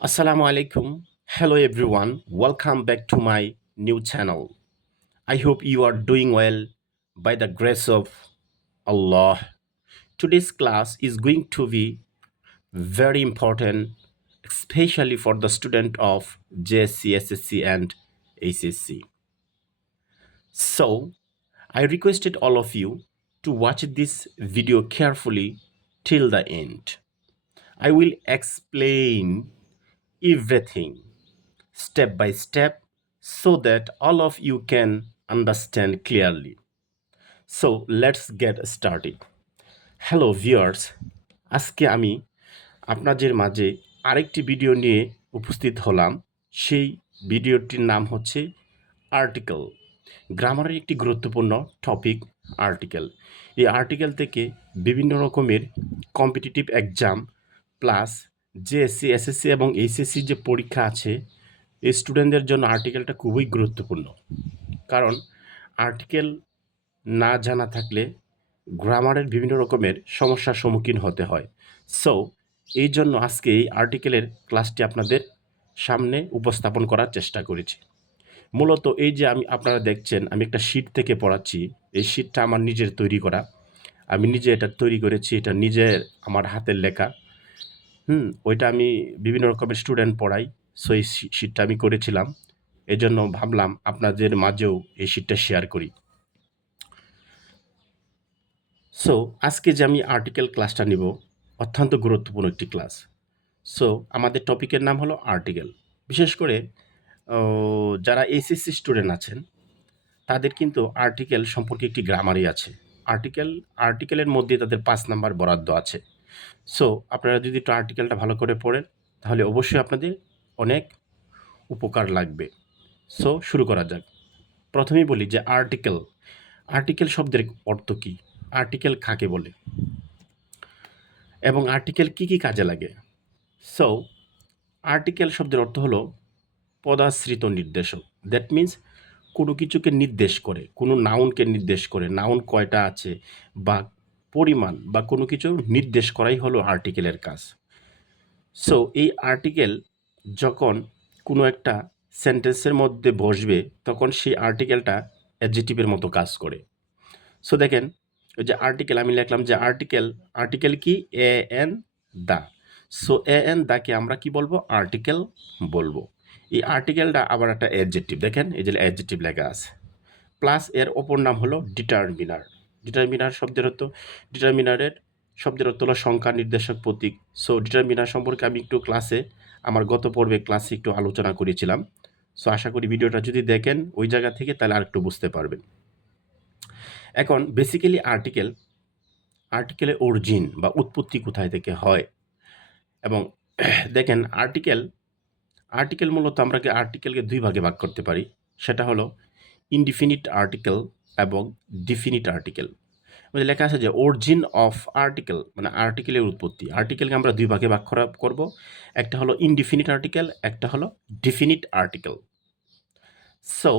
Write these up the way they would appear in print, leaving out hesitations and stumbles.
Assalamu alaikum. Hello everyone. Welcome back to my new channel. I hope you are doing well by the grace of Allah. Today's class is going to be very important, especially for the student of JSC, SSC and ACC. So, I requested all of you to watch this video carefully till the end. I will explain everything step by step so that all of you can understand clearly. So let's get started. Hello viewers, আজকে আমি আপনাদের মাঝে আরেকটি video নিয়ে উপস্থিত হলাম। সেই ভিডিওটির নাম হচ্ছে আর্টিকেল। গ্রামারের একটি গুরুত্বপূর্ণ টপিক আর্টিকেল। এই আর্টিকেল থেকে বিভিন্ন রকমের competitive exam plus JSC, SSC এবং এইচএসসি যে পরীক্ষা আছে এই স্টুডেন্টদের জন্য আর্টিকেলটা খুবই গুরুত্বপূর্ণ। কারণ আর্টিকেল না জানা থাকলে গ্রামারের বিভিন্ন রকমের সমস্যার সম্মুখীন হতে হয়। সো এই জন্য আজকে এই আর্টিকেলের ক্লাসটি আপনাদের সামনে উপস্থাপন করার চেষ্টা করেছি। মূলত এই যে আপনারা দেখছেন আমি একটা শিট থেকে পড়াচ্ছি। এই শিটটা আমার নিজের তৈরি করা। আমি নিজে এটা তৈরি করেছি। এটা নিজের আমার হাতের লেখা। ওইটা আমি বিভিন্ন রকমের স্টুডেন্ট পড়াই। সো এই শিটটা আমি করেছিলাম। এজন্য ভাবলাম আপনাদের মাঝেও এই শিটটা শেয়ার করি। সো আজকে যে আমি আর্টিকেল ক্লাসটা নিব অত্যন্ত গুরুত্বপূর্ণ একটি ক্লাস। সো আমাদের টপিকের নাম হলো আর্টিকেল। বিশেষ করে যারা এসএসসি স্টুডেন্ট আছেন তাদের কিন্তু আর্টিকেল সম্পর্কে একটি গ্রামারই আছে। আর্টিকেলের মধ্যে তাদের ৫ নাম্বার বরাদ্দ আছে। সো আপনারা যদি একটু আর্টিকেলটা ভালো করে পড়েন তাহলে অবশ্যই আপনাদের অনেক উপকার লাগবে। সো শুরু করা যাক। প্রথমেই বলি যে আর্টিকেল শব্দের অর্থ কী, আর্টিকেল কাকে বলে এবং আর্টিকেল কী কী কাজে লাগে। সো আর্টিকেল শব্দের অর্থ হলো পদাশ্রিত নির্দেশক। দ্যাট মিন্স কোনো কিছুকে নির্দেশ করে, কোনো নাউনকে নির্দেশ করে, নাউন কয়টা আছে বা পরিমাণ বা কোনো কিছু নির্দেশ করাই হলো আর্টিকেলের কাজ। সো এই আর্টিকেল যখন কোনো একটা সেন্টেন্সের মধ্যে বসবে তখন সেই আর্টিকেলটা অ্যাডজেক্টিভের মতো কাজ করে। সো দেখেন ওই যে আর্টিকেল আমি লিখলাম যে আর্টিকেল কি A N the. So A N দাকে আমরা কি বলবো, আর্টিকেল বলবো। এই আর্টিকেলটা আবার একটা অ্যাডজেক্টিভ, দেখেন এই যে অ্যাডজেক্টিভ লেখা আছে। প্লাস এর অপর নাম হলো ডিটারমিনার শব্দের অর্থ হলো সংখ্যা, নির্দেশক, প্রতীক। সো ডিটারমিনার সম্পর্কে আমি একটু আমার গত পর্বে ক্লাসে একটু আলোচনা করেছিলাম। সো আশা করি ভিডিওটা যদি দেখেন ওই জায়গা থেকে তাহলে আরেকটু বুঝতে পারবেন। এখন বেসিক্যালি আর্টিকেলের অরিজিন বা উৎপত্তি কোথায় থেকে হয় এবং দেখেন আর্টিকেল মূলত আমরা আর্টিকেলকে দুই ভাগে ভাগ করতে পারি। সেটা হলো ইনডিফিনিট আর্টিকেল এবং ডিফিনিট আর্টিকেল। মানে লেখা আছে যে অরিজিন অফ আর্টিকেল, মানে আর্টিকেলের উৎপত্তি। আর্টিকেলকে আমরা দুই ভাগে ভাগ করব। একটা হলো ইনডিফিনিট আর্টিকেল, একটা হলো definite article. So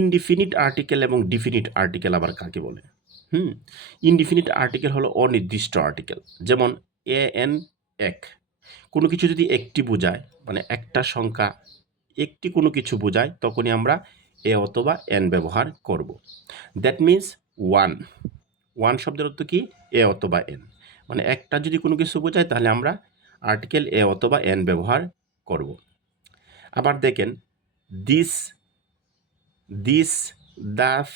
indefinite article এবং ডিফিনিট আর্টিকেল আবার কাকে বলে? ইনডিফিনিট আর্টিকেল হলো অনির্দিষ্ট আর্টিকেল। যেমন এন এক, কোনো কিছু যদি একটি বোঝায়, মানে একটা সংখ্যা একটি কোনো কিছু বোঝায়, তখনই আমরা এ অথবা এন ব্যবহার করব। দ্যাট মিন্স ওয়ান শব্দের অর্থ কি? এ অথবা এন। মানে একটা যদি কোনো কিছু বোঝায় তাহলে আমরা আর্টিকেল এ অথবা এন ব্যবহার করব। আবার দেখেন দিস, দাস,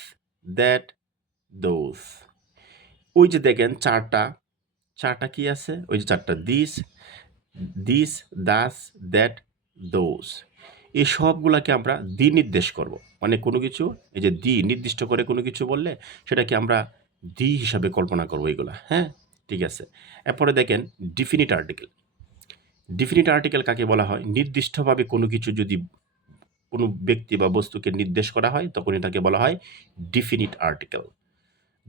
দ্যাট, দোজ। ওই যে দেখেন চারটা কি আছে? ওই যে চারটা দিস, দাস, দ্যাট, দোজ। এই সবগুলাকে আমরা দি নির্দেশ করব। মানে কোনো কিছু এই যে দি নির্দিষ্ট করে কোনো কিছু বললে সেটাকে আমরা দি হিসাবে কল্পনা করবো এইগুলা। হ্যাঁ, ঠিক আছে। এরপরে দেখেন ডিফিনিট আর্টিকেল কাকে বলা হয়? নির্দিষ্টভাবে কোনো কিছু যদি কোনো ব্যক্তি বা বস্তুকে নির্দেশ করা হয় তখন এটাকে বলা হয় ডিফিনিট আর্টিকেল।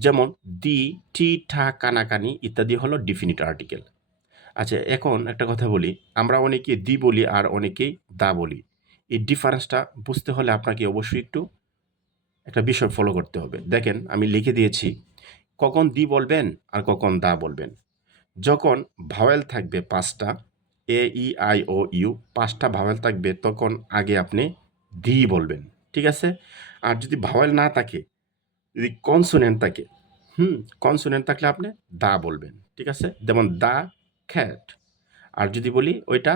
যেমন দি, টি, ঠা, কানাকানি ইত্যাদি হলো ডিফিনিট আর্টিকেল। আচ্ছা, এখন একটা কথা বলি, আমরা অনেকে দি বলি আর অনেকেই দা বলি। এই ডিফারেন্সটা বুঝতে হলে আপনাকে অবশ্যই একটু একটা বিষয় ফলো করতে হবে। দেখেন আমি লিখে দিয়েছি, কখন দি বলবেন আর কখন দা বলবেন। যখন ভাওয়েল থাকবে ৫টা এ ই আই ও ইউ 5টা ভাওয়েল থাকবে, তখন আগে আপনি দি বলবেন, ঠিক আছে? আর যদি ভাওয়েল না থাকে, যদি কনসোনেন্ট থাকে, কনসোনেন্ট থাকলে আপনি দা বলবেন, ঠিক আছে? যেমন দা খ্যাট। আর যদি বলি ওইটা,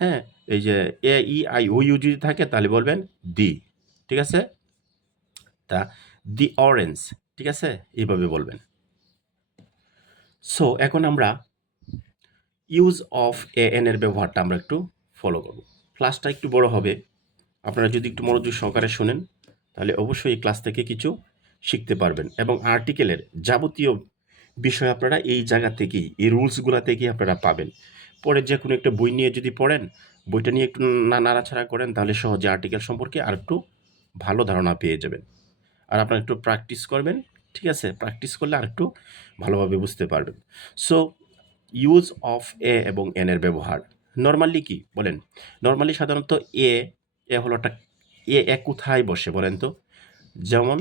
হ্যাঁ, এই যে এ ই আই ও ইউ যদি থাকে তাহলে বলবেন দি, ঠিক আছে? তা দি অরেঞ্জ, ঠিক আছে? এইভাবে বলবেন। সো এখন আমরা ইউজ অফ এ এন এর ব্যবহারটা আমরা একটু ফলো করব। ক্লাসটা একটু বড় হবে, আপনারা যদি একটু মনোযোগ সহকারে শোনেন তাহলে অবশ্যই এই ক্লাস থেকে কিছু শিখতে পারবেন, এবং আর্টিকেলের যাবতীয় বিষয় আপনারা এই জায়গা থেকেই, এই রুলসগুলা থেকেই আপনারা পাবেন। পরে যে কোনো একটা বই নিয়ে যদি পড়েন, বইটা নিয়ে একটু নাড়াচাড়া করেন, তাহলে সহজে আর্টিকেল সম্পর্কে আর একটু ভালো ধারণা পেয়ে যাবেন। আর আপনারা একটু প্র্যাকটিস করবেন, ঠিক আছে? প্র্যাকটিস করলে আর একটু ভালোভাবে বুঝতে পারবেন। সো ইউজ অফ এ এবং এন এর ব্যবহার নর্মালি কি বলেন? নর্মালি সাধারণত এ এ হলো একটা, এ কোথায় বসে বলেন তো? যেমন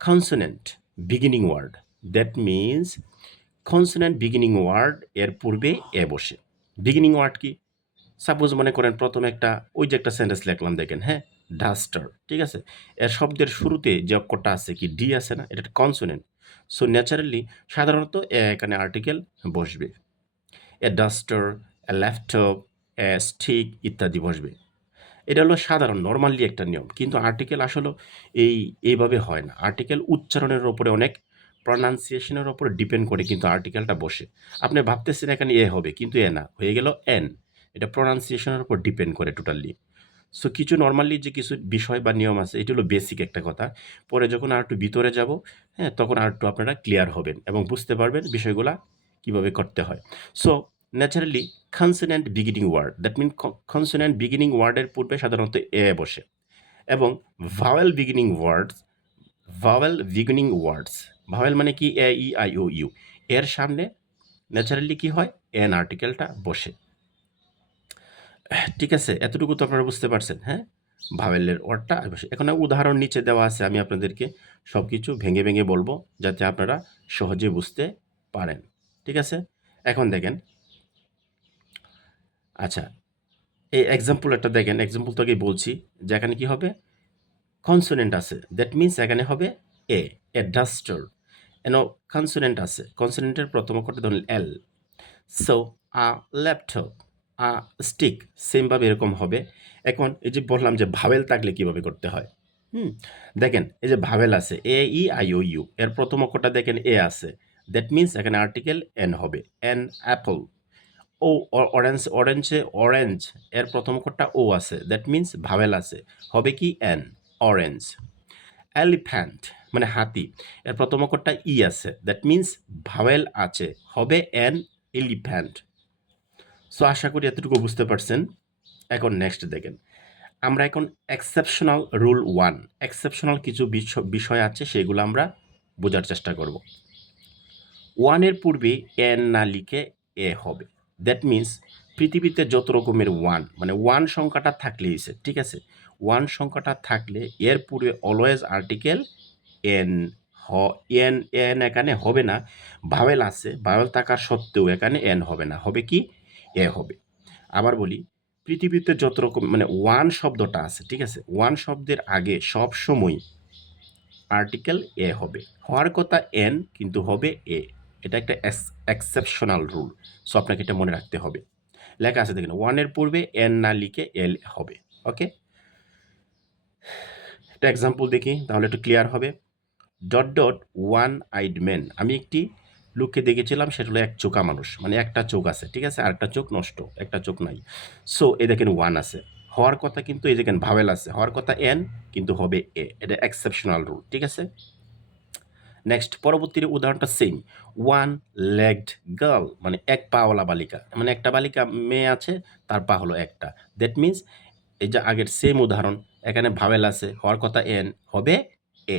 consonant beginning word, that means consonant beginning word এর পূর্বে এ বসে। বিগিনিং ওয়ার্ড কি? সাপোজ মনে করেন প্রথমে একটা, ওই যে একটা সেন্টেন্স লিখলাম দেখেন, হ্যাঁ, ডাস্টার, ঠিক আছে? এর শব্দের শুরুতে যে অক্ষরটা আছে কি, ডি আছে না, এটা একটা কনসোনেন্ট। সো ন্যাচারালি সাধারণত এখানে আর্টিকেল বসবে। A duster, a laptop, a stick ইত্যাদি বসবে। এটা হলো সাধারণ নরমালি একটা নিয়ম, কিন্তু আর্টিকেল আসলে এইভাবে হয় না। আর্টিকেল উচ্চারণের ওপরে অনেক, প্রনাউন্সিয়েশনের ওপরে ডিপেন্ড করে কিন্তু আর্টিকেলটা বসে। আপনি ভাবতেছেন এখানে এ হবে, কিন্তু এ না, হয়ে গেল এন। এটা প্রনাউন্সিয়েশনের উপর ডিপেন্ড করে টোটালি। সো কিছু নরমালি যে কিছু বিষয় বা নিয়ম আছে, এটি হলো বেসিক একটা কথা। পরে যখন আর একটু ভিতরে যাব, হ্যাঁ, তখন আর একটু আপনারা ক্লিয়ার হবেন এবং বুঝতে পারবেন বিষয়গুলা কীভাবে করতে হয়। So naturally consonant beginning word, that mean consonant beginning ওয়ার্ডের পূর্বে সাধারণত এ বসে, এবং vowel beginning words, vowel beginning words, vowel মানে কি, এ ই আই ও ইউ, এর সামনে ন্যাচারালি কি হয়, এন আর্টিকেলটা বসে, ঠিক আছে? এতটুকু তো আপনারা বুঝতে পারছেন, হ্যাঁ? ভাওয়েলের ওয়ার্ডটা বসে। এখন উদাহরণ নিচে দেওয়া আছে, আমি আপনাদেরকে সব কিছু ভেঙে ভেঙে বলবো যাতে আপনারা সহজে বুঝতে পারেন, ঠিক আছে? এখন দেখেন, আচ্ছা, এই এক্সাম্পল একটা দেখেন, এক্সাম্পল তোকে বলছি যে এখানে কি হবে, কনসোনেন্ট আছে, দ্যাট মিনস এখানে হবে এ ডাস্টার। এন কনসোনেন্ট আছে, কনসোনেন্টের প্রথম অক্ষরটা ধরুন এল। সো আ ল্যাপটপ, আ স্টিক, সেমভাবে এরকম হবে। এখন এই যে বললাম যে ভাওয়েল থাকলে কিভাবে করতে হয়, হুম, দেখেন এই যে ভাওয়েল আছে এ ই আই ও ইউ, এর প্রথম অক্ষরটা দেখেন এ আছে, দ্যাট মিনস এখানে আর্টিকেল এন হবে। An apple. ও অরেঞ্জ, অরেঞ্জে অরেঞ্জ, এর প্রথম অক্ষরটা ও আছে, দ্যাট মিনস ভাওয়েল আছে, হবে কি এন, অরেঞ্জ। এলিফ্যান্ট মানে হাতি, এর প্রথম অক্ষরটা ই আছে, দ্যাট মিনস ভাওয়েল আছে, হবে এন, এলিফ্যান্ট। সো আশা করি এতটুকু বুঝতে পারছেন। এখন নেক্সট দেখেন, আমরা এখন এক্সেপশনাল রুল 1, এক্সেপশনাল কিছু বিষয় আছে, সেগুলো আমরা বোঝার চেষ্টা করব। 1 পূর্বে এন না লিখে এ হবে, দ্যাট মিনস পৃথিবীতে যত রকমের 1, মানে 1 সংখ্যাটা থাকলেই সে, ঠিক আছে? 1 সংখ্যাটা থাকলে এর পূর্বে অলওয়েজ আর্টিকেল এন, হ এন, এন এখানে হবে না। ভাওয়েল আছে, ভাওয়েল থাকার সত্ত্বেও এখানে এন হবে না, হবে কি, এ হবে। আবার বলি, পৃথিবীতে যত রকম মানে 1 শব্দটা আছে, ঠিক আছে? 1 শব্দের আগে সব সময় আর্টিকেল এ হবে, হওয়ার কথা এন কিন্তু হবে এ। এটা একটা এক্সেপশনাল রুল। সো আপনাকে এটা মনে রাখতে হবে। লেখা আছে দেখেন, 1 পূর্বে এন না লিখে এল হবে। ওকে, একটা এক্সাম্পল দেখি তাহলে একটু ক্লিয়ার হবে। Dot dot one eyed man, আমি একটি লোককে দেখেছিলাম, সেটা হলো এক চোখা মানুষ, মানে একটা চোখ আছে, ঠিক আছে, আর একটা চোখ নষ্ট, একটা চোখ নাই। সো এই দেখেন 1 আছে, হওয়ার কথা কিন্তু এই দেখেন ভাওয়েল আছে, হওয়ার কথা এন কিন্তু হবে এ। এটা এক্সেপশনাল রুল, ঠিক আছে? নেক্সট পরবর্তী উদাহরণটা সেম, 1 লেগড গার্ল, মানে এক পাওয়ালা বালিকা, মানে একটা বালিকা মেয়ে আছে, তার পা হলো একটা, দ্যাট মিনস এই যে আগের সেম উদাহরণ, এখানে ভাওয়েল আছে, হওয়ার কথা এন, হবে এ।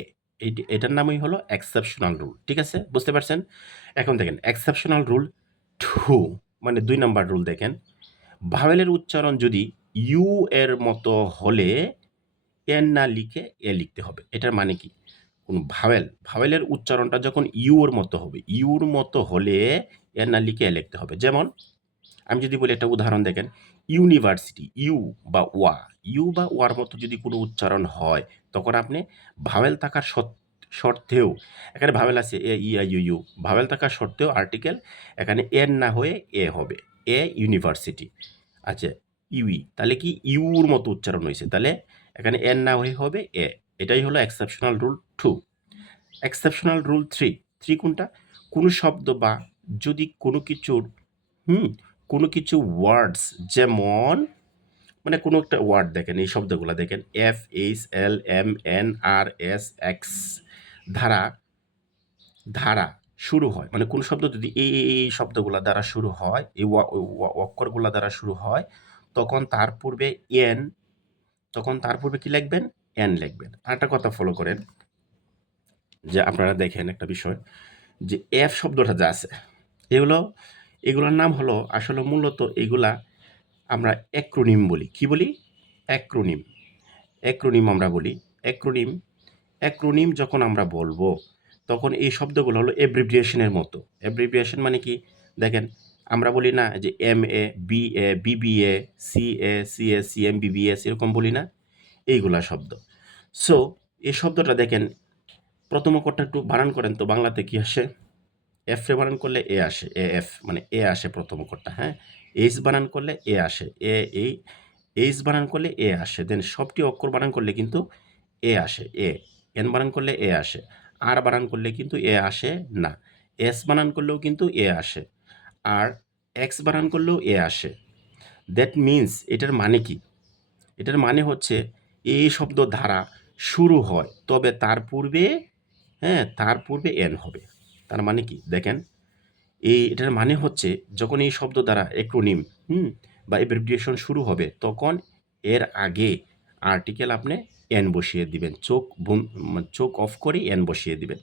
এটার নামই হলো এক্সেপশনাল রুল, ঠিক আছে? বুঝতে পারছেন? এখন দেখেন এক্সেপশনাল রুল 2, মানে 2 নাম্বার রুল দেখেন, ভাওয়েলের উচ্চারণ যদি ইউ এর মতো হলে এন না লিখে এ লিখতে হবে। এটার মানে কি, কোন ভাওয়েলের উচ্চারণটা যখন ইউর মতো হবে, ইউর মতো হলে এন না লিখে এ লিখতে হবে। যেমন আমি যদি বলি একটা উদাহরণ দেখেন, ইউনিভার্সিটি, ইউ বা ওয়ার মতো যদি কোনো উচ্চারণ হয়, তখন আপনি ভাওয়েল থাকার শর্তেও, এখানে ভাওয়েল আছে এ, ই, আই, ইউ, ভাওয়েল থাকার সত্ত্বেও আর্টিকেল এখানে এন না হয়ে এ হবে, এ ইউনিভার্সিটি। আচ্ছা, তাহলে কি ইউর মতো উচ্চারণ হয়েছে, তাহলে এখানে এন না হয়ে হবে এ। এটাই হলো এক্সেপশনাল রুল 2। এক্সেপশনাল রুল 3 কোনটা? কোনো শব্দ বা যদি কোনো কিছুর কোনো কিছু ওয়ার্ডস, যেমন মানে কোনো একটা ওয়ার্ড দেখেন, এই শব্দগুলো দেখেন, এফ, এইচ, এল, এম, এন, আর, এস, এক্স ধারা ধারা শুরু হয়, মানে কোনো শব্দ যদি এই শব্দগুলো দ্বারা শুরু হয়, এই অক্ষরগুলো দ্বারা শুরু হয়, তখন তার পূর্বে এন, তখন তার পূর্বে কি লিখবেন? এন লিখবেন। আরেকটা কথা ফলো করেন, যে আপনারা দেখেন একটা বিষয়, যে এফ শব্দটা যা আছে, এগুলোর নাম হলো আসলে মূলত এগুলা আমরা অ্যাক্রোনিম বলি। কি বলি? অ্যাক্রোনিম। অ্যাক্রোনিম আমরা বলি। অ্যাক্রোনিম অ্যাক্রোনিম যখন আমরা বলবো, তখন এই শব্দগুলো হলো অ্যাব্রিভিয়েশনের মতো। অ্যাব্রিভিয়েশন মানে কি? দেখেন, আমরা বলি না যে MA, BA, BBA, CA, CS, CM, BBS, এরকম বলি না? এইগুলা শব্দ। সো এই শব্দটা দেখেন, প্রথম অক্ষরটা একটু বানান করেন তো, বাংলাতে কি আসে? এফ রে বানান করলে এ আসে, এফ মানে এ আসে প্রথম অক্ষরটা, হ্যাঁ। এইচ বানান করলে এ আসে, এই এইচ বানান করলে এ আসে। দেন সবটি অক্ষর বানান করলে কিন্তু এ আসে, এন বানান করলে এ আসে, আর বানান করলে কিন্তু এ আসে না, এস বানান করলেও কিন্তু এ আসে, আর এক্স বানান করলেও এ আসে। দ্যাট মিন্স এটার মানে কি? এটার মানে হচ্ছে এই শব্দ ধারা শুরু হয়, তবে তার পূর্বে, হ্যাঁ, তার পূর্বে এন হবে। তার মানে কি দেখেন, এটার মানে হচ্ছে যখন এই শব্দ দ্বারা অ্যাক্রোনিম বা অ্যাব্রিভিয়েশন শুরু হবে, তখন এর আগে আর্টিকেল আপনি এন বসিয়ে দিবেন, চোখ অফ করে এন বসিয়ে দিবেন।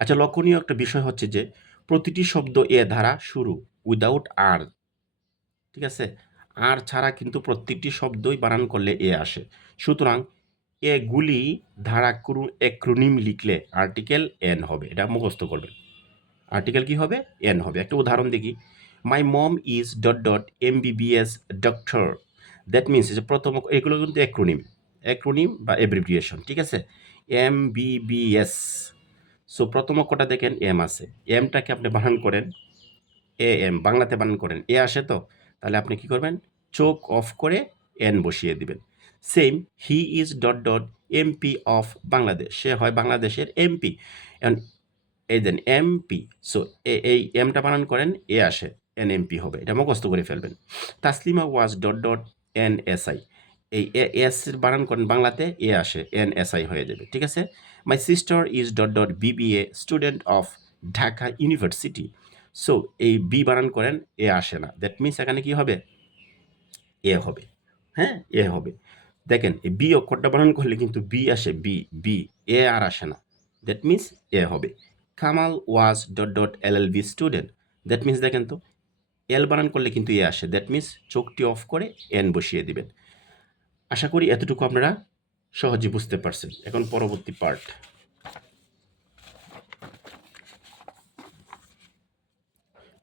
আচ্ছা, লক্ষণীয় একটা বিষয় হচ্ছে যে প্রতিটি শব্দ এ দ্বারা শুরু, উইদাউট আর, ঠিক আছে? আর ছাড়া কিন্তু প্রত্যেকটি শব্দই বানান করলে এ আসে। সুতরাং এগুলি ধারা কোনো অ্যাক্রোনিম লিখলে আর্টিকেল এন হবে, এটা মুখস্থ করবেন। আর্টিকেল কি হবে? এন হবে। একটা উদাহরণ দেখি, my mom is dot dot MBBS doctor. That means যে প্রথম, এগুলো কিন্তু অ্যাক্রোনিম বা অ্যাব্রিভিয়েশন, ঠিক আছে? MBBS। সো প্রথম অক্ষরটা দেখেন এম আছে, এমটাকে আপনি বানান করেন AM, বাংলাতে বানান করেন এ আসে তো, তাহলে আপনি কি করবেন? চোখ অফ করে এন বসিয়ে দিবেন। Same, he is dot dot MP of Bangladesh, সে হয় বাংলাদেশের MP। এই দেন এমপি, সো এই এমটা বানান করেন এ আসে, NMP হবে, এটা মুখস্থ করে ফেলবেন। তাসলিমা ওয়াজ ডট ডট NSI, এই এস বানান করেন বাংলাতে এ আসে, NSI হয়ে যাবে, ঠিক আছে? My sister is dot dot BBA student of Dhaka university. So এই বি বানান করেন এ আসে না, দ্যাট মিনস এখানে কি হবে? এ হবে, হ্যাঁ, এ হবে। দেখেন এই বি অক্ষরটা বানান করলে কিন্তু বি আসে, বি এ আর আসে না, দ্যাট মিনস এ হবে। Kamal was dot dot LLB student, that means দেখেন তো এল বানান করলে কিন্তু এ আসে, দ্যাট মিনস চোখটি অফ করে এন বসিয়ে দিবেন। আশা করি এতটুকু আপনারা সহজে বুঝতে পারছেন। এখন পরবর্তী পার্ট।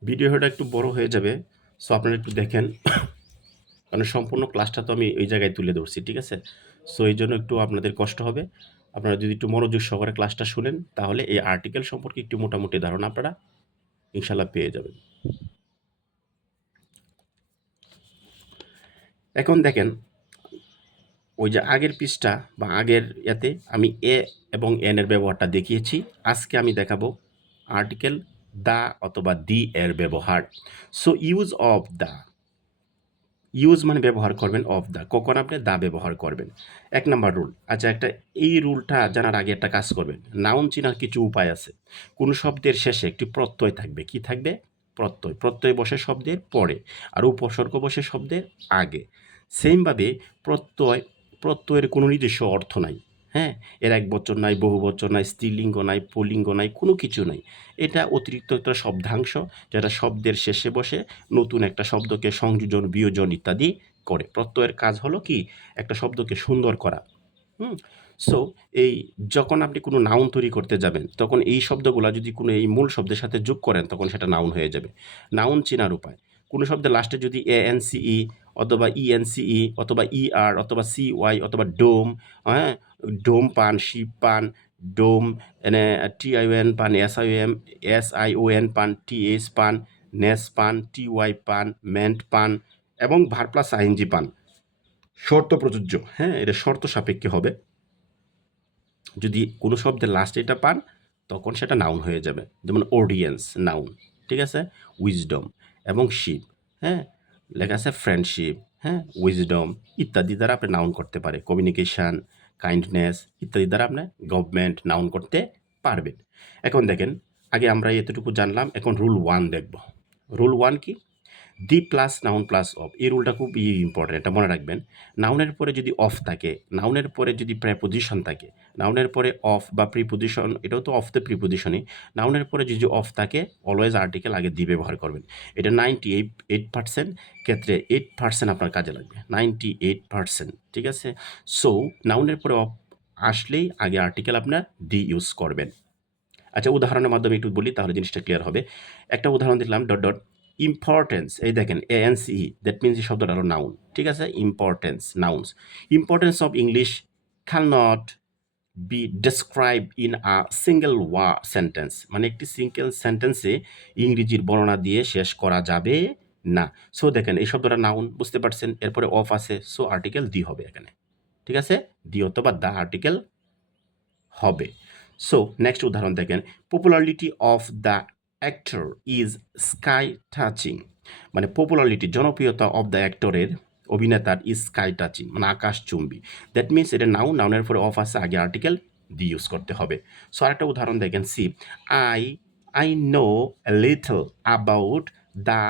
ভিডিওটা একটু বড় হয়ে যাবে, সো আপনারা একটু দেখেন, কারণ সম্পূর্ণ ক্লাসটা তো আমি ওই জায়গায় তুলে ধরছি, ঠিক আছে? সো এই জন্য একটু আপনাদের কষ্ট হবে। আপনারা যদি একটু মনোযোগ সহকারে ক্লাসটা শুনেন, তাহলে এই আর্টিকেল সম্পর্কে একটু মোটামুটি ধারণা আপনারা ইনশাল্লাহ পেয়ে যাবেন। এখন দেখেন, ওই যে আগের পৃষ্ঠা বা আগের ইয়াতে আমি এ এবং এন এর ব্যবহারটা দেখিয়েছি। আজকে আমি দেখাবো আর্টিকেল দা অথবা দি এর ব্যবহার। সো ইউজ মানে ব্যবহার করবেন, অফ দা কখন আপনি দা ব্যবহার করবেন। 1 নাম্বার রুল। আচ্ছা, এই রুলটা জানার আগে একটা কাজ করবেন। নাউন চেনার কিছু উপায় আছে। কোনো শব্দের শেষে একটি প্রত্যয় থাকবে। কি থাকবে? প্রত্যয় বসে শব্দের পরে, আর উপসর্গ বসে শব্দের আগে। সেমভাবে প্রত্যয়ের কোনো নিজস্ব অর্থ নাই, হ্যাঁ? এর একবচন নাই, বহুবচন নাই, স্ত্রীলিঙ্গ নাই, পুল্লিঙ্গ নাই, কোনো কিছু নাই। এটা অতিরিক্ত একটা শব্দাংশ, যেটা শব্দের শেষে বসে নতুন একটা শব্দকে সংযোজন, বিয়োজন ইত্যাদি করে। প্রত্যয়ের কাজ হলো কি? একটা শব্দকে সুন্দর করা। হুম? সো এই যখন আপনি কোনো নাউন তৈরি করতে যাবেন, তখন এই শব্দগুলা যদি কোনো এই মূল শব্দের সাথে যোগ করেন, তখন সেটা নাউন হয়ে যাবে। নাউন চেনার উপায়। কোনো শব্দের লাস্টে যদি ANCE অথবা ENCE অথবা ER অথবা CY অথবা ডোম, হ্যাঁ, ডোম পান, শিপ পান, ডোম, এনে TION পান, SION পান, TS পান, নেস পান, TY পান, মেন্ট পান এবং ভার প্লাস ING পান। শর্ত প্রযোজ্য, হ্যাঁ, এটা শর্ত সাপেক্ষে হবে। যদি কোনো শব্দের লাস্টে এটা পান তখন সেটা নাউন হয়ে যাবে। যেমন অডিয়েন্স নাউন, ঠিক আছে, উইজডম এবং শিপ, হ্যাঁ, লেখা আছে ফ্রেন্ডশিপ, হ্যাঁ, উইজডম ইত্যাদি দ্বারা আপনি নাউন করতে পারে। কমিউনিকেশান, কাইন্ডনেস ইত্যাদি দ্বারা আপনি গভর্নমেন্ট নাউন করতে পারবেন। এখন দেখেন, আগে আমরা এতটুকু জানলাম, এখন রুল 1 দেখব। রুল 1 কি? The plus noun plus of, এই রুলটা খুব ইম্পর্টেন্ট, এটা মনে রাখবেন। নাউনের পরে যদি অফ থাকে, নাউনের পরে যদি প্রেপোজিশন থাকে, নাউনের পরে অফ বা প্রিপোজিশন, এটাও তো অফ দ্য প্রিপোজিশনই, নাউনের পরে যদি অফ থাকে অলওয়েজ আর্টিকেল আগে দি ব্যবহার করবেন। এটা 98% ক্ষেত্রে 8% আপনার কাজে লাগবে, 98%, ঠিক আছে। সো নাউনের পরে অফ আসলেই আগে আর্টিকেল আপনার দি ইউজ করবেন। আচ্ছা, উদাহরণের মাধ্যমে একটু বলি তাহলে জিনিসটা ক্লিয়ার হবে। একটা উদাহরণ দিলাম, ডট ডট ইম্পর্টেন্স, এই দেখেন ANCE, দ্যাট মিনস এই শব্দটা হলো নাউন, ঠিক আছে। Importance, nouns. Importance of English can not be describe in a single sentence, মানে একটি সিঙ্গেল সেন্টেন্সে ইংরেজির বর্ণনা দিয়ে শেষ করা যাবে না। সো দেখেন এই শব্দটা নাউন, বুঝতে পারছেন, এরপরে অফ আছে, সো আর্টিকেল দি হবে এখানে, ঠিক আছে, দি অথবা দা আর্টিকেল হবে। সো নেক্সট উদাহরণ দেখেন, popularity of the actor is sky touching, মানে পপুলারিটি, জনপ্রিয়তা অফ দ্য অ্যাক্টরের, অভিনেতার, ইজ স্কাই টাচিং, মানে আকাশচুম্বী। দ্যাট মিনস এটা নাউন, নাউনের পরে অফ আছে, আগে আর্টিকেল দি ইউজ করতে হবে। সো আরেকটা উদাহরণ দেখেন, see, I I know a little about the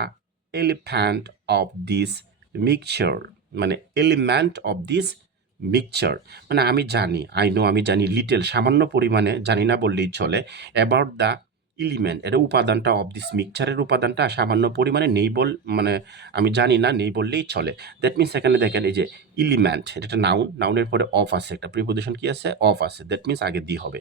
elephant of this mixture, মানে এলিমেন্ট অফ দিস মিক্সচার, মানে আমি জানি, আই নো আমি জানি, লিটেল সামান্য পরিমাণে, জানি না বললেই চলে, অ্যাবাউট দ্য এলিমেন্ট, এটা উপাদানটা, অফ দিস মিক্সচারের উপাদানটা সামান্য পরিমাণে নেই মানে আমি জানি না, নেই বললেই চলে। দ্যাট মিনস এখানে দেখেন এই যে এলিমেন্ট, এটা একটা নাউন, নাউনের পরে অফ আছে, একটা প্রিপোজিশন কি আছে, অফ আছে, দ্যাট মিনস আগে দি হবে।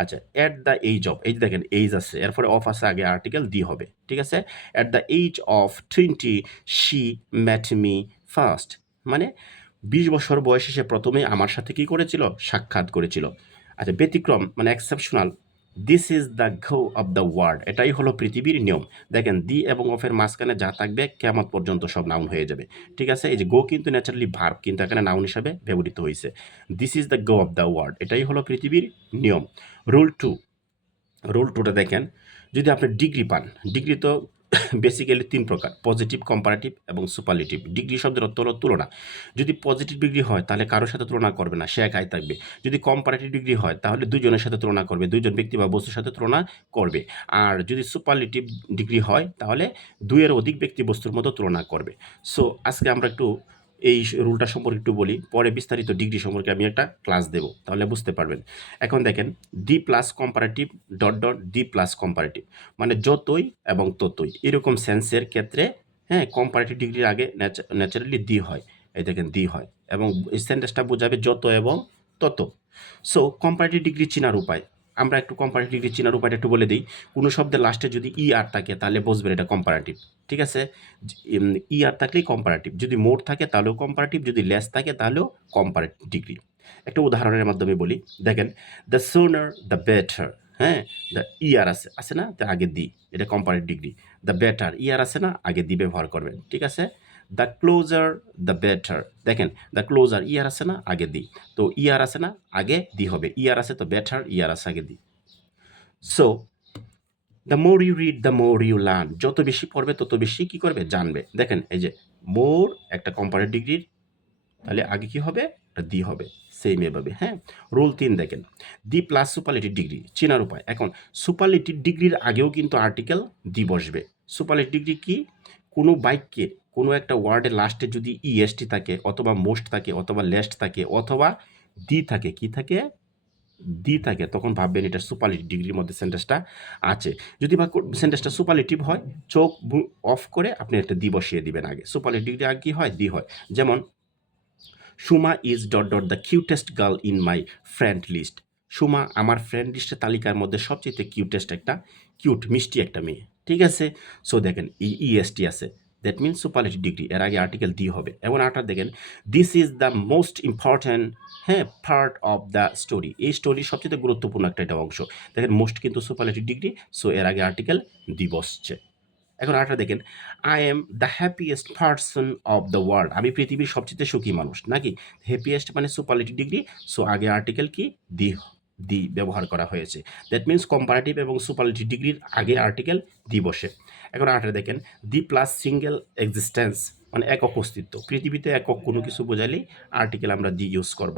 আচ্ছা, অ্যাট দ্য এজ অফ, এই যে দেখেন এইজ আছে, এরপরে অফ আছে, আগে আর্টিকেল দি হবে, ঠিক আছে। At the age of 20 she met me first, মানে 20 বছর বয়সে সে প্রথমে আমার সাথে কি করেছিল, সাক্ষাৎ করেছিল। আচ্ছা, ব্যতিক্রম মানে exceptional, this is the go of the world, এটাই হলো পৃথিবীর নিয়ম। দেখেন দি এবং অফের মাঝখানে যা থাকবে কিয়ামত পর্যন্ত সব নাউন হয়ে যাবে, ঠিক আছে। এই যে গো কিন্তু ন্যাচারালি ভার্ব, কিন্তু এখানে নাউন হিসাবে ব্যবহৃত হয়েছে। This is the go of the world, এটাই হলো পৃথিবীর নিয়ম। রুল 2, রুল 2টা দেখেন, যদি আপনি ডিগ্রি পান, ডিগ্রি তো বেসিক্যালি 3 প্রকার, পজিটিভ, কম্পারেটিভ এবং সুপারলেটিভ। ডিগ্রি শব্দের অর্থ হলো তুলনা। যদি পজিটিভ ডিগ্রি হয় তাহলে কারোর সাথে তুলনা করবে না, সে একাই থাকবে। যদি কম্পারেটিভ ডিগ্রি হয় তাহলে দুইজনের সাথে তুলনা করবে, দুইজন ব্যক্তি বা বস্তুর সাথে তুলনা করবে। আর যদি সুপারলেটিভ ডিগ্রি হয় তাহলে দুইয়ের অধিক ব্যক্তি বস্তুর মতো তুলনা করবে। সো আজকে আমরা একটু এই রুলটা সম্পর্কে একটু বলি, পরে বিস্তারিত ডিগ্রি সম্পর্কে আমি একটা ক্লাস দেব, তাহলে বুঝতে পারবেন। এখন দেখেন, the plus comparative, dot dot the plus comparative, মানে যতই এবং ততই, এরকম সেন্সের ক্ষেত্রে, হ্যাঁ, কম্পারেটিভ ডিগ্রির আগে ন্যাচারালি দি হয়, এই দেখেন দি হয়, এবং এই সেন্টেন্সটা বোঝাবে যত এবং তত। সো কম্পারেটিভ ডিগ্রি চেনার উপায়, আমরা একটু কম্পারেটিভ ডিগ্রি চেনার উপায়টা একটু বলে দিই। কোনো শব্দের লাস্টে যদি ই আর থাকে তাহলে বুঝবেন এটা কম্পারেটিভ, ঠিক আছে। ই আর থাকলেই কম্পারেটিভ, যদি মোর থাকে তাহলেও কম্পারেটিভ, যদি লেস থাকে তাহলেও কম্পারেটিভ ডিগ্রি। একটা উদাহরণের মাধ্যমে বলি, দেখেন, দ্য সোনার দ্য বেটার, হ্যাঁ, দ্য ইয়ার আছে না, তা আগে দি, এটা কম্পারেটিভ ডিগ্রি। দ্য বেটার, ইয়ার আছে না, আগে দি ব্যবহার করবেন, ঠিক আছে। দ্য ক্লোজার দ্য বেটার, দেখেন দ্য ক্লোজার, ইয়ার আছে না, আগে দি, তো ইয়ার আছে না, আগে দি হবে, ইয়ার আছে তো বেটার, ইয়ার আছে আগে দি। So the more you read the more you learn, যত বেশি পড়বে তত বেশি কি করবে, জানবে। দেখেন এই যে মোর একটা কম্পারেটিভ ডিগ্রির, তাহলে আগে কি হবে, এটা দি হবে, সেম এভাবে, হ্যাঁ। রুল 3 দেখেন, দি প্লাস সুপারলেটিভ ডিগ্রি চেনার উপায়। এখন সুপারলেটিভ ডিগ্রির আগেও কিন্তু আর্টিকেল দি বসবে। সুপারলেটিভ ডিগ্রি কি, কোনো বাক্যের কোনো একটা ওয়ার্ডের লাস্টে যদি ইএসটি থাকে, অথবা মোস্ট থাকে, অথবা লেস্ট থাকে, অথবা দি থাকে, কি থাকে, দি থাকে, তখন ভাববেন এটা সুপারলেটিভ ডিগ্রির মধ্যে সেন্টেন্সটা আছে। যদি বা সেন্টেন্সটা সুপারলেটিভ হয়, চোখ অফ করে আপনি একটা দি বসিয়ে দিবেন আগে, সুপারলেটিভ ডিগ্রি আগে কি হয়, দি হয়। যেমন Suma is dot dot the cutest girl in my friend list, Suma আমার ফ্রেন্ড লিস্টের তালিকার মধ্যে সবচেয়ে কিউটেস্ট একটা, কিউট মিষ্টি একটা মেয়ে, ঠিক আছে। সো দেখেন ইএসটি আছে, দ্যাট মিনস সুপারলেটিভ ডিগ্রি, এর আগে আর্টিকেল দি হবে। এবং আরটা দেখেন, this is the most important, হ্যাঁ, পার্ট অফ দ্য স্টোরি, এই স্টোরির সবচেয়ে গুরুত্বপূর্ণ একটা অংশ। দেখেন মোস্ট কিন্তু সুপারলেটিভ ডিগ্রি, সো এর আগে আর্টিকেল দি বসছে। এখন আরেকটা দেখেন, I am the happiest person of the world, আমি পৃথিবীর সবচেয়ে সুখী মানুষ, নাকি হ্যাপিয়েস্ট মানে সুপারলেটিভ ডিগ্রি, সো আগে আর্টিকেল কি দি, দি ব্যবহার করা হয়েছে। দ্যাট মিনস কম্পারেটিভ এবং সুপারলেটিভ ডিগ্রির আগে আর্টিকেল দি বসে। এখন আরেকটা দেখেন, দি প্লাস সিঙ্গেল এক্সিস্টেন্স মানে একক অস্তিত্ব, পৃথিবীতে একক কোনো কিছু বোঝাইলেই আর্টিকেল আমরা দি ইউজ করব।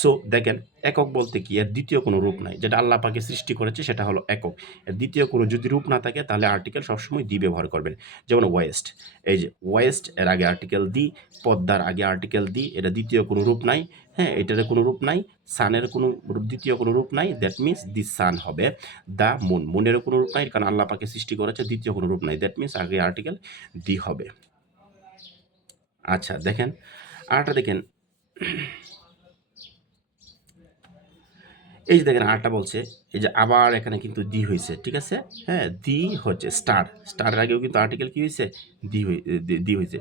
সো দেখেন, একক বলতে কি, এর দ্বিতীয় কোনো রূপ নাই, যেটা আল্লাহ পাকে সৃষ্টি করেছে সেটা হলো একক। এর দ্বিতীয় কোনো যদি রূপ না থাকে তাহলে আর্টিকেল সবসময় দি ব্যবহার করবেন। যেমন ওয়েস্ট, এই যে ওয়েস্ট, এর আগে আর্টিকেল দি, পদ্মার আগে আর্টিকেল দি, এটা দ্বিতীয় কোনো রূপ নাই, হ্যাঁ, এটার কোনো রূপ নাই, সানের কোনো দ্বিতীয় কোনো রূপ নাই, দ্যাট মিনস দি সান হবে। দ্য মুন, মুনেরও কোনো রূপ নাই, কারণ আল্লাহ পাকে সৃষ্টি করেছে, দ্বিতীয় কোনো রূপ নাই, দ্যাট মিনস আগে আর্টিকেল দি হবে। আচ্ছা দেখেন, আরটা দেখেন, এই যে দেখেন আরটা বলছে, এই যে আবার এখানে কিন্তু দি হয়েছে, ঠিক আছে, হ্যাঁ, দি হচ্ছে স্টার, স্টারের আগেও কিন্তু আর্টিকেল কি হয়েছে, দি হয়েছে,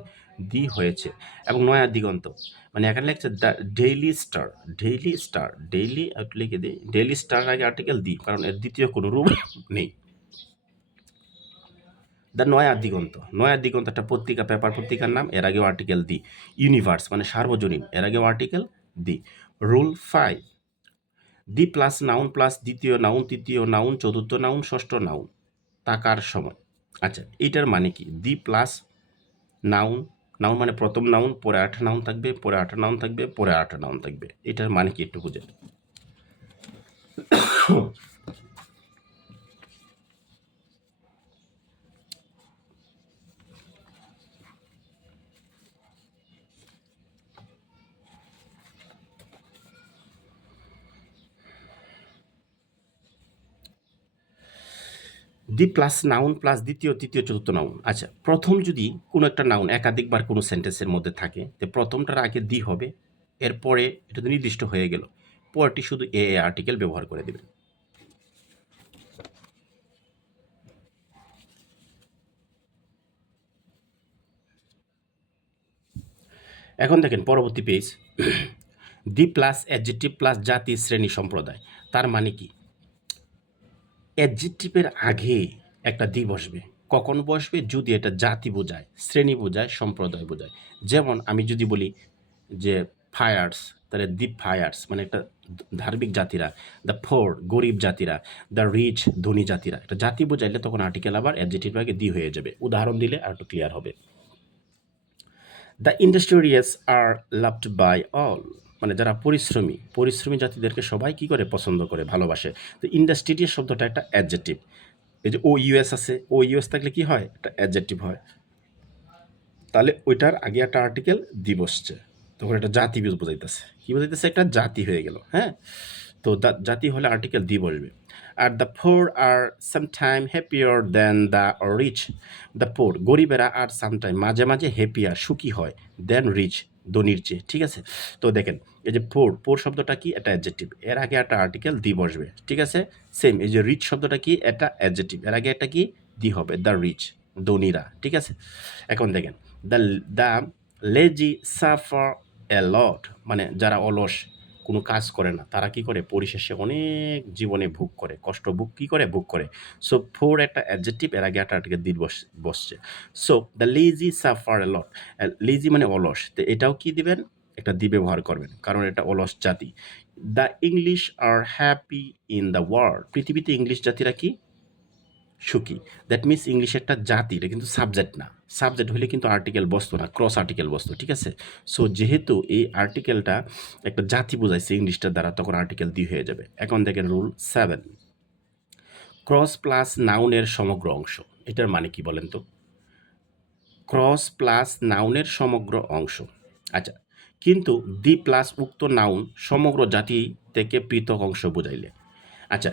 দি হয়েছে। এবং নয়া দিগন্ত, মানে এখানে লিখছে the daily star, daily star, daily লিখে দিই, ডেইলি স্টার আগে আর্টিকেল দি, কারণ এর দ্বিতীয় কোনো রূপ নেই। দ্য নয়া দিগন্ত, নয়া দিগন্ত একটা পত্রিকা, পেপার পত্রিকার নাম, এর আগেও আর্টিকেল দি। ইউনিভার্স মানে সার্বজনীন, এর আগেও article the. Rule 5, the plus noun plus দ্বিতীয় নাউন, তৃতীয় নাউন, চতুর্থ নাউন, ষষ্ঠ নাউন থাকার সময়। আচ্ছা, এটার মানে কি, দি প্লাস নাউন, নাউন মানে প্রথম নাউন, পরে আরেকটা নাউন থাকবে, পরে আরেকটা নাউন থাকবে, পরে আরেকটা নাউন থাকবে, এটার মানে কি একটু বুঝেন। দি প্লাস নাউন প্লাস দ্বিতীয়, তৃতীয়, চতুর্থ নাউন। আচ্ছা, প্রথম যদি কোনো একটা নাউন একাধিকবার কোনো সেন্টেন্সের মধ্যে থাকে, তো প্রথমটার আগে দি হবে, এরপরে এটা তো নির্দিষ্ট হয়ে গেল, পরটি শুধু এ আর্টিকেল ব্যবহার করে দেবেন। এখন দেখেন পরবর্তী page, the plus adjective plus জাতি, শ্রেণী, সম্প্রদায়, তার মানে কি, অ্যাডজেক্টিভের আগে একটা দি বসবে, কখন বসবে, যদি এটা জাতি বোঝায়, শ্রেণী বোঝায়, সম্প্রদায় বোঝায়। যেমন আমি যদি বলি যে ফায়ার্স, তাহলে দি ফায়ার্স মানে একটা ধার্মিক জাতিরা, দ্য ফোর গরিব জাতিরা, দ্য রিচ ধনী জাতিরা, একটা জাতি বোঝাইলে তখন আর্টিকেল আবার অ্যাডজেক্টিভ আগে দি হয়ে যাবে। উদাহরণ দিলে আর একটু ক্লিয়ার হবে। The industrious are loved by all, মানে যারা পরিশ্রমী, পরিশ্রমী জাতিদেরকে সবাই কি করে, পছন্দ করে, ভালোবাসে। তো ইন্ডাস্ট্রিয়াস শব্দটা একটা অ্যাডজেক্টিভ, এই যে ও ইউএস আছে, ও ইউএস থাকলে কি হয়, একটা অ্যাডজেক্টিভ হয়, তাহলে ওইটার আগে একটা আর্টিকেল দি বসছে, তখন একটা জাতি বোঝাইতেছে, কি বোঝাইতেছে, একটা জাতি হয়ে গেল, হ্যাঁ। তো জাতি হলে আর্টিকেল দি বসবে। আর the poor are sometime happier than the rich, the poor গরিবেরা আর সামটাইম মাঝে মাঝে হ্যাপিয়ার সুখী হয়, দেন রিচ ধনির চেয়ে, ঠিক আছে। তো দেখেন, এই যে পোর, পোর শব্দটা কি, এটা অ্যাডজেক্টিভ, এর আগে একটা আর্টিকেল দি বসবে, ঠিক আছে। সেম এই যে রিচ শব্দটা কি, এটা অ্যাডজেক্টিভ, এর আগে একটা কি দি হবে, দ্য রিচ ধনীরা, ঠিক আছে। এখন দেখেন, the the lazy suffer a lot, মানে যারা অলস, কোনো কাজ করে না, তারা কি করে, পরিশেষে অনেক জীবনে ভোগ করে, কষ্ট ভোগ কি করে, ভোগ করে। সো ফোর একটা অ্যাডজেক্টিভ, এর আগে একটা আর্টিকেল দি বসছে। So the lazy suffer a lot, lazy মানে অলস, তো এটাও কি দিবেন, একটা দি ব্যবহার করবেন, কারণ এটা অলস জাতি। The English are happy in the world, পৃথিবীতে ইংলিশ জাতিরা কি, সুখী। দ্যাট মিনস ইংলিশ একটা জাতি, এটা কিন্তু সাবজেক্ট না, সাবজেক্ট হলে কিন্তু আর্টিকেল বসতো না, ক্রস আর্টিকেল বসতো, ঠিক আছে। সো যেহেতু এই আর্টিকেলটা একটা জাতি বোঝাইছে ইংলিশটার দ্বারা, তখন আর্টিকেল দি হয়ে যাবে। এখন দেখেন রুল 7, ক্রস প্লাস নাউনের সমগ্র অংশ, এটার মানে কি বলেন তো, ক্রস প্লাস নাউনের সমগ্র অংশ। আচ্ছা, কিন্তু দি প্লাস উক্ত নাউন সমগ্র জাতি থেকে পৃথক অংশ বোঝাইলে। আচ্ছা,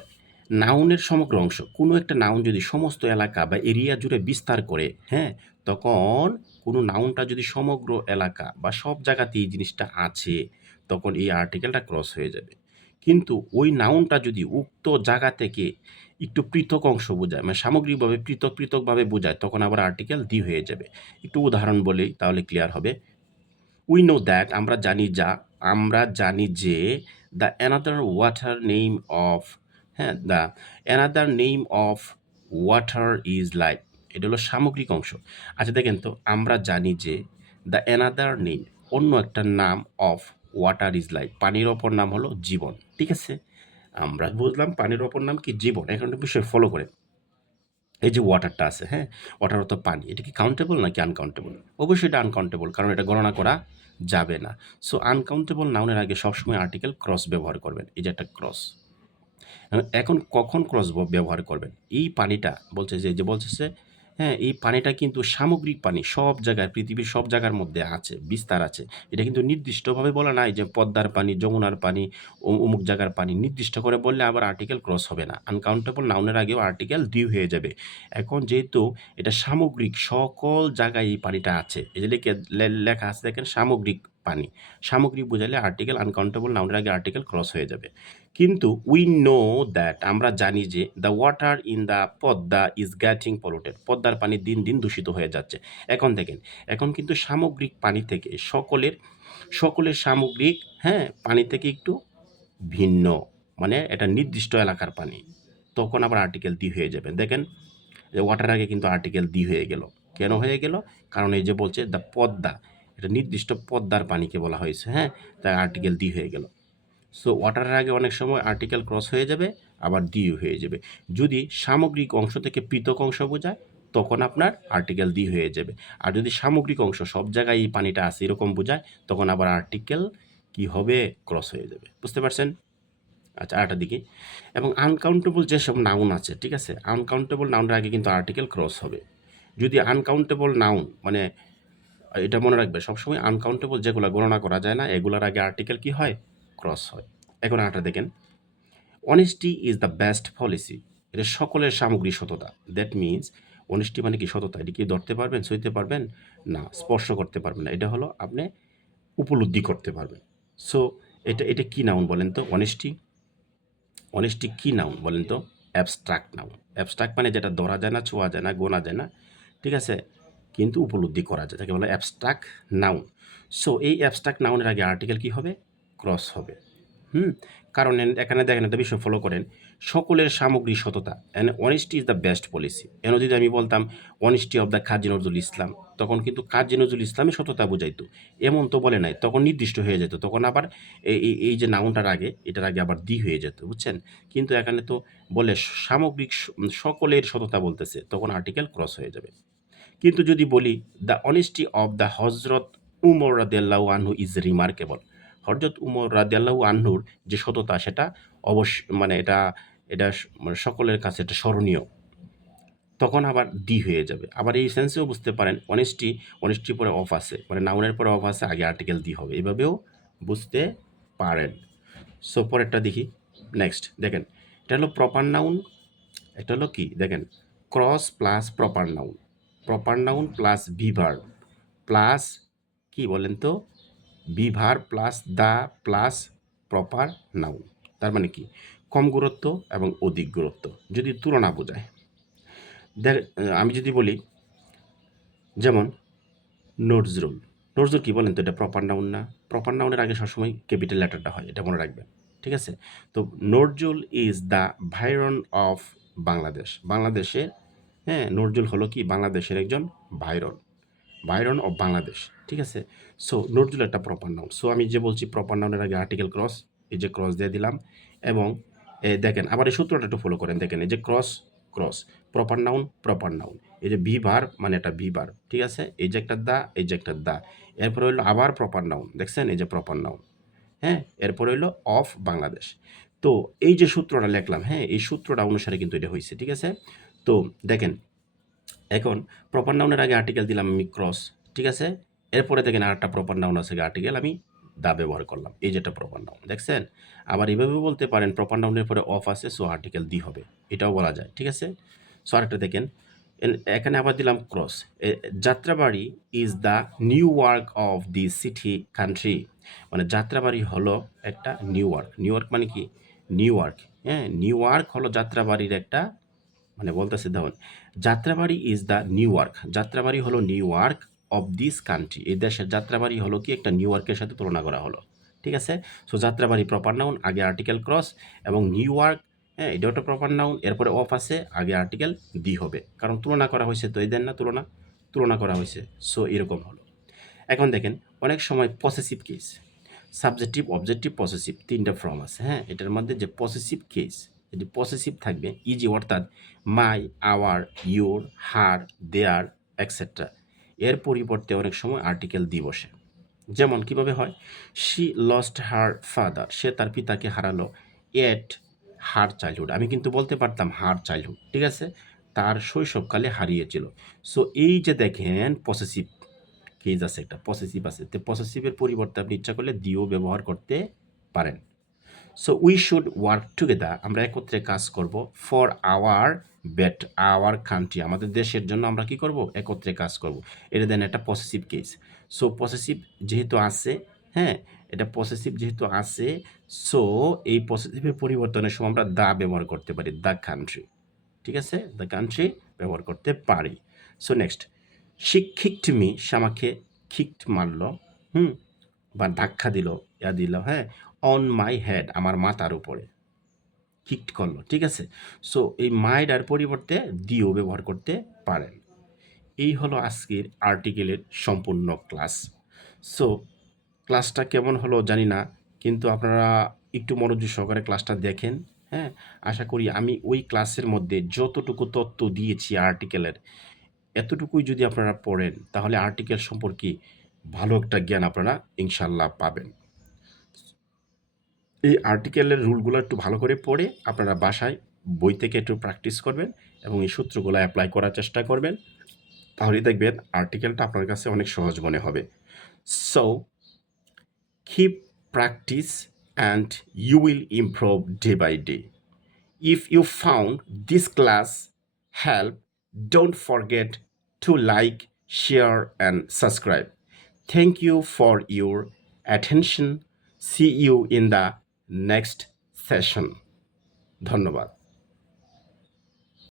নাউনের সমগ্র অংশ, কোনো একটা নাউন যদি সমস্ত এলাকা বা এরিয়া জুড়ে বিস্তার করে, হ্যাঁ, তখন কোনো নাউনটা যদি সমগ্র এলাকা বা সব জায়গাতে এই জিনিসটা আছে, তখন এই আর্টিকেলটা ক্রস হয়ে যাবে। কিন্তু ওই নাউনটা যদি উক্ত জায়গা থেকে একটু পৃথক অংশ বোঝায়, মানে সামগ্রিকভাবে পৃথকভাবে বোঝায়, তখন আবার আর্টিকেল দি হয়ে যাবে। একটু উদাহরণ বলি তাহলে ক্লিয়ার হবে। উই নো দ্যাট, আমরা জানি যে the another water name of, হ্যাঁ, the another name of water is life. এটা হলো সামগ্রিক অংশ। আচ্ছা দেখেন তো, আমরা জানি যে দ্য অ্যানাদার নেম, অন্য একটা নাম, অফ ওয়াটার ইজ লাইফ, পানির অপর নাম হলো জীবন। ঠিক আছে, আমরা বুঝলাম পানির অপর নাম কি জীবন। এখন একটা বিষয় ফলো করে, এই যে ওয়াটারটা আছে, হ্যাঁ, ওয়াটার অর্থ পানি, এটা কি কাউন্টেবল নাকি আনকাউন্টেবল? অবশ্যই এটা আনকাউন্টেবল, কারণ এটা গণনা করা যাবে না। সো আনকাউন্টেবল নাউনের আগে সবসময় আর্টিকেল ক্রস ব্যবহার করবেন। এই যে একটা ক্রস। এখন কখন ক্রস ব্যবহার করবেন? এই পানিটা বলছে যে বলতেছে, হ্যাঁ, এই পানিটা কিন্তু সামগ্রিক পানি, সব জায়গায়, পৃথিবীর সব জায়গার মধ্যে আছে, বিস্তার আছে। এটা কিন্তু নির্দিষ্টভাবে বলা নাই যে পদ্মার পানি, যমুনার পানি, অমুক জায়গার পানি। নির্দিষ্ট করে বললে আবার আর্টিকেল ক্রস হবে না। আনকাউন্টেবল নাউনের আগেও আর্টিকেল ডিউ হয়ে যাবে। এখন যেহেতু এটা সামগ্রিক, সকল জায়গায় এই পানিটা আছে, এই যে লেখা আছে দেখেন সামগ্রিক পানি। সামগ্রিক বোঝালে আর্টিকেল আনকাউন্টেবল নাউনের আগে আর্টিকেল ক্রস হয়ে যাবে। কিন্তু উই নো দ্যাট, আমরা জানি যে the water in the Padma is getting polluted, পদ্মার পানি দিন দিন দূষিত হয়ে যাচ্ছে। এখন দেখেন, এখন কিন্তু সামগ্রিক পানি থেকে সকলের সামগ্রিক, হ্যাঁ, পানি থেকে একটু ভিন্ন, মানে এটা নির্দিষ্ট এলাকার পানি। তখন আবার আর্টিকেল দি হয়ে যাবে। দেখেন, যে ওয়াটার আগে কিন্তু আর্টিকেল দি হয়ে গেল। কেন হয়ে গেল? কারণ এই যে বলছে দ্য পদ্মা, এটা নির্দিষ্ট পদ্মার পানিকে বলা হয়েছে, হ্যাঁ, তাই আর্টিকেল দি হয়ে গেল। সো ওয়াটারের আগে অনেক সময় আর্টিকেল ক্রস হয়ে যাবে, আবার দিও হয়ে যাবে। যদি সামগ্রিক অংশ থেকে পৃথক অংশ বোঝায়, তখন আপনার আর্টিকেল দি হয়ে যাবে। আর যদি সামগ্রিক অংশ, সব জায়গায় এই পানিটা আছে এরকম বোঝায়, তখন আবার আর্টিকেল কি হবে? ক্রস হয়ে যাবে। বুঝতে পারছেন? আচ্ছা, আরেকটা দিকে, এবং আনকাউন্টেবল যেসব নাউন আছে, ঠিক আছে, আনকাউন্টেবল নাউনের আগে কিন্তু আর্টিকেল ক্রস হবে। যদি আনকাউন্টেবল নাউন, মানে এটা মনে রাখবে সবসময়, আনকাউন্টেবল যেগুলো গণনা করা যায় না, এগুলোর আগে আর্টিকেল কি হয়? ক্রস হয়। এখন আরেকটা দেখেন, honesty is the best policy, এটা সকলের সামগ্রিক সততা। দ্যাট মিনস, অনেস্টি মানে কি? সততা। এটা কি ধরতে পারবেন, সইতে পারবেন? না, স্পর্শ করতে পারবেন না। এটা হলো আপনি উপলব্ধি করতে পারবেন। সো এটা এটা কি নাউন বলেন তো? অনেস্টি, অনেস্টি কি নাউন বলেন তো? Abstract noun. অ্যাবস্ট্রাক্ট মানে যেটা ধরা যায় না, ছোঁয়া যায় না, গোনা যায় না, ঠিক আছে, কিন্তু উপলব্ধি করা যায়, তাকে বলে অ্যাবস্ট্রাক্ট নাউন। সো এই অ্যাবস্ট্রাক্ট নাউনের আগে আর্টিকেল কি হবে? ক্রস হবে। হুম, কারণ এখানে দেখেন একটা বিষয় ফলো করেন, সকলের সামগ্রিক সততা, and honesty is the best policy. N যদি আমি বলতাম honesty of the Kazi Nazrul Islam, তখন কিন্তু কাজী নজরুল ইসলামই সততা বোঝাইতো। এমন তো বলে নাই, তখন নির্দিষ্ট হয়ে যেত, তখন আবার এই যে নাউনটার আগে, এটার আগে আবার দি হয়ে যেত, বুঝছেন? কিন্তু এখানে তো বলে সামগ্রিক সকলের সততা বলতেছে, তখন আর্টিকেল ক্রস হয়ে যাবে। কিন্তু যদি বলি দ্য অনেস্টি অফ দ্য হজরত উমর রাদিয়াল্লাহু আনহু ইজ রিমার্কেবল, হজরত উমর রাদিয়াল্লাহু আনহুর যে সততা, সেটা অবশ্য, মানে এটা মানে সকলের কাছে এটা স্মরণীয়, তখন আবার দি হয়ে যাবে। আবার এই সেন্সেও বুঝতে পারেন, অনেস্টি পরে অফ আছে, মানে নাউনের পরে অফ আছে, আগে আর্টিকেল দি হবে, এভাবেও বুঝতে পারেন। সো পরেরটা দেখি। নেক্সট দেখেন, এটা হলো প্রপার নাউন, এটা হলো কি দেখেন, cross plus proper noun plus river plus কি বলেন তো? River plus the plus proper noun. তার মানে কি? কম গুরুত্ব এবং অধিক গুরুত্ব, যদি তুলনা বোঝায়। দেখ, আমি যদি বলি, যেমন নজরুল, নজরুল কি বলেন তো? এটা প্রপার নাউন না? প্রপার নাউনের আগে সবসময় ক্যাপিটাল লেটারটা হয়, এটা মনে রাখবেন, ঠিক আছে? তো Nazrul is the Byron of Bangladesh, বাংলাদেশের, হ্যাঁ, নজরুল হলো কি? বাংলাদেশের একজন ভাইরন অফ বাংলাদেশ, ঠিক আছে? সো নজরুল একটা প্রপার নাউন। সো আমি যে বলছি প্রপার নাউনের আগে আর্টিকেল ক্রস, এই যে ক্রস দিয়ে দিলাম। এবং দেখেন আবার এই সূত্রটা একটু ফলো করেন, দেখেন এই যে ক্রস, প্রপার নাউন, এই যে ভিভার মানে এটা ভিভার, ঠিক আছে, এই যে একটা দা, এই যে একটা দা, এরপরে হইলো আবার প্রপার নাউন, দেখছেন, এই যে প্রপার নাউন, হ্যাঁ, এরপরে হইলো অফ বাংলাদেশ। তো এই যে সূত্রটা লিখলাম, হ্যাঁ, এই সূত্রটা অনুসারে কিন্তু এটা হয়েছে, ঠিক আছে? তো দেখেন, এখন প্রপার নাউনের আগে আর্টিকেল দিলাম আমি ক্রস, ঠিক আছে? এরপরে দেখেন আরেকটা প্রপার নাউন আছে, আর্টিকেল আমি দা ব্যবহার করলাম, এই যেটা প্রপার নাউন, দেখছেন? আবার এভাবে বলতে পারেন প্রপার নাউনের পরে অফ আছে, সো আর্টিকেল দি হবে, এটাও বলা যায়, ঠিক আছে? সো আরেকটা দেখেন, এখানে আবার দিলাম cross. Jatrabari is the new work of the city country, মানে যাত্রাবাড়ি হলো একটা নিউ ওয়ার্ক। নিউ ইয়র্ক মানে কি? New York. হ্যাঁ, নিউ ইয়র্ক হলো যাত্রাবাড়ির একটা, মানে বলতেছে দেখুন, Jatrabari is the New York, Jatrabari হলো New York of this country, এই দেশের যাত্রাবাড়ি হলো কি একটা নিউ ইয়র্কের সাথে তুলনা করা হলো। ঠিক আছে? সো যাত্রাবাড়ি প্রপার নাউন, আগে আর্টিকেল ক্রস, এবং নিউ ইয়র্ক, হ্যাঁ, এটা একটা প্রপার নাউন, এরপরে অফ আছে, আগে আর্টিকেল দি হবে, কারণ তুলনা করা হয়েছে তো, এদের না তুলনা, তুলনা করা হয়েছে। সো এরকম হলো। এখন দেখেন, অনেক সময় possessive case, subjective, objective, possessive, তিনটা ফর্ম আছে। হ্যাঁ, এটার মধ্যে যে পসেসিভ কেস, যদি পসেসিভ থাকবে ইজি, অর্থাৎ my, our, your, her, their, etcetera, এর পরিবর্তে অনেক সময় আর্টিকেল দি বসে। যেমন কিভাবে হয়? শি লস্ট হার ফাদার, সে তার পিতাকে হারালো। এট হার চাইল্ডহুড, আমি কিন্তু বলতে পারতাম হার চাইল্ডহুড, ঠিক আছে, তার শৈশবকালে হারিয়েছিল। সো এই যে দেখেন পসেসিভ কেস আছে, একটা পসেসিভ আছে, তো পসেসিভের পরিবর্তে আপনি ইচ্ছা করলে দিও ব্যবহার করতে পারেন। So we should work together, আমরা একত্রে কাজ করব, for our bet, our country, আমাদের দেশের জন্য আমরা কি করব? একত্রে কাজ করব। এটা দেন একটা পসেসিভ কেস। সো পসেসিভ যেহেতু আছে, হ্যাঁ, এটা পসেসিভ যেহেতু আছে, সো এই পসেসিভের পরিবর্তনের সময় আমরা দা ব্যবহার করতে পারি, দ্য কান্ট্রি। ঠিক আছে? দ্য কান্ট্রি ব্যবহার করতে পারি। সো নেক্সট, সে কিকড মি, সে আমাকে কিকড মারলো, হুম, বা ধাক্কা দিল, ইয়া দিল, হ্যাঁ, অন মাই হেড, আমার মাথার উপরে কিকড করলো। ঠিক আছে? সো এই মাইডার পরিবর্তে দিও ব্যবহার করতে পারেন। এই হলো আজকের আর্টিকেলের সম্পূর্ণ ক্লাস। সো ক্লাসটা কেমন হলো জানি না, কিন্তু আপনারা একটু মনোযোগ সহকারে ক্লাসটা দেখেন। হ্যাঁ, আশা করি আমি ওই ক্লাসের মধ্যে যতটুকু তথ্য দিয়েছি আর্টিকেলের, এতটুকুই যদি আপনারা পড়েন, তাহলে আর্টিকেল সম্পর্কে ভালো একটা জ্ঞান আপনারা ইনশাল্লাহ পাবেন। এই আর্টিকেলের রুলগুলো একটু ভালো করে পড়ে আপনারা বাসায় বই থেকে একটু প্র্যাকটিস করবেন এবং এই সূত্রগুলো অ্যাপ্লাই করার চেষ্টা করবেন, তাহলেই দেখবেন আর্টিকেলটা আপনার কাছে অনেক সহজ মনে হবে। So keep practice and you will improve day by day. If you found this class help, don't forget to like, share, and subscribe. Thank you for your attention. See you in the next session. ধন্যবাদ।